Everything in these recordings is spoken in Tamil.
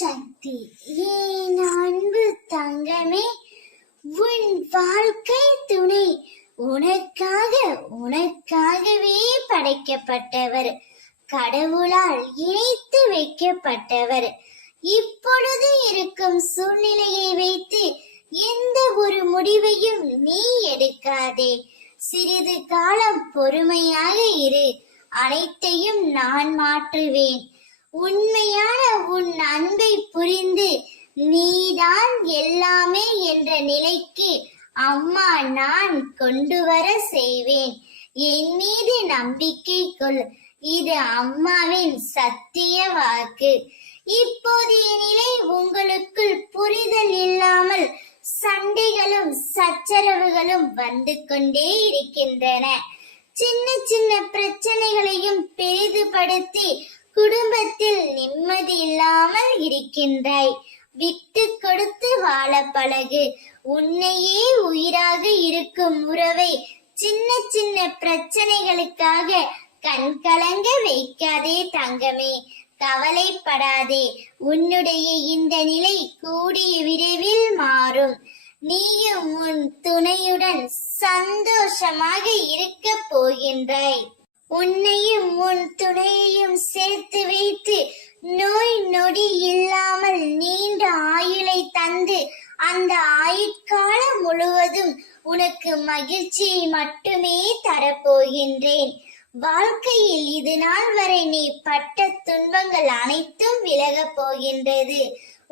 சக்தி. என் அன்பு தங்கமே, உன் வாழ்க்கை துணை உனக்காகவே படைக்கப்பட்டவர், கடவுளால் இணைத்து வைக்கப்பட்டவர். இப்பொழுது இருக்கும் சூழ்நிலையை வைத்து எந்த ஒரு முடிவையும் நீ எடுக்காதே. சிறிது காலம் பொறுமையாக இரு, அனைத்தையும் நான் மாற்றுவேன். உண்மையான உன் அன்பை புரிந்து நீதான் எல்லாமே என்ற நிலைக்கு அம்மா நான் கொண்டு வர செய்வேன். என் மீது நம்பிக்கை கொள், இது அம்மாவின் சத்திய வாக்கு. இப்போதைய நிலை உங்களுக்குள் புரிதல் இல்லாமல் சண்டைகளும் சச்சரவுகளும் வந்து கொண்டே இருக்கின்றன. சின்ன சின்ன பிரச்சனைகளையும் பெரிதுபடுத்தி குடும்பத்தில் நிம்மதி இல்லாமல் இருக்கின்றாய். விட்டு கொடுத்து வாழ பழகு. உன்னையே உயிராக இருக்கும் உறவை சின்ன சின்ன பிரச்சனைகளுக்காக கண்கலங்க வைக்காதே தங்கமே. கவலைப்படாதே, உன்னுடைய இந்த நிலை கூடிய விரைவில் மாறும். நீயும் உன் துணையுடன் சந்தோஷமாக இருக்க போகின்றாய். உன்னையும் உன் துணையையும் சேர்த்து வைத்து நோய் நொடி இல்லாமல் நீண்ட ஆயுளை தந்து அந்த ஆயுட்காலம் முழுவதும் உனக்கு மகிழ்ச்சியை மட்டுமே தரப்போகின்றேன். வாழ்க்கையில் இது நாள் வரை நீ பட்ட துன்பங்கள் அனைத்தும் விலகப் போகின்றது.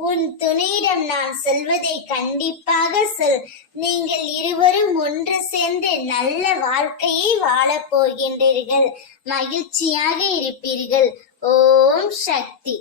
உன் துணையிடம் நான் சொல்வதை கண்டிப்பாக சொல். நீங்கள் இருவரும் ஒன்று சேர்ந்து நல்ல வாழ்க்கையை வாழப் போகின்றீர்கள். மகிழ்ச்சியாக இருப்பீர்கள். ஓம் சக்தி.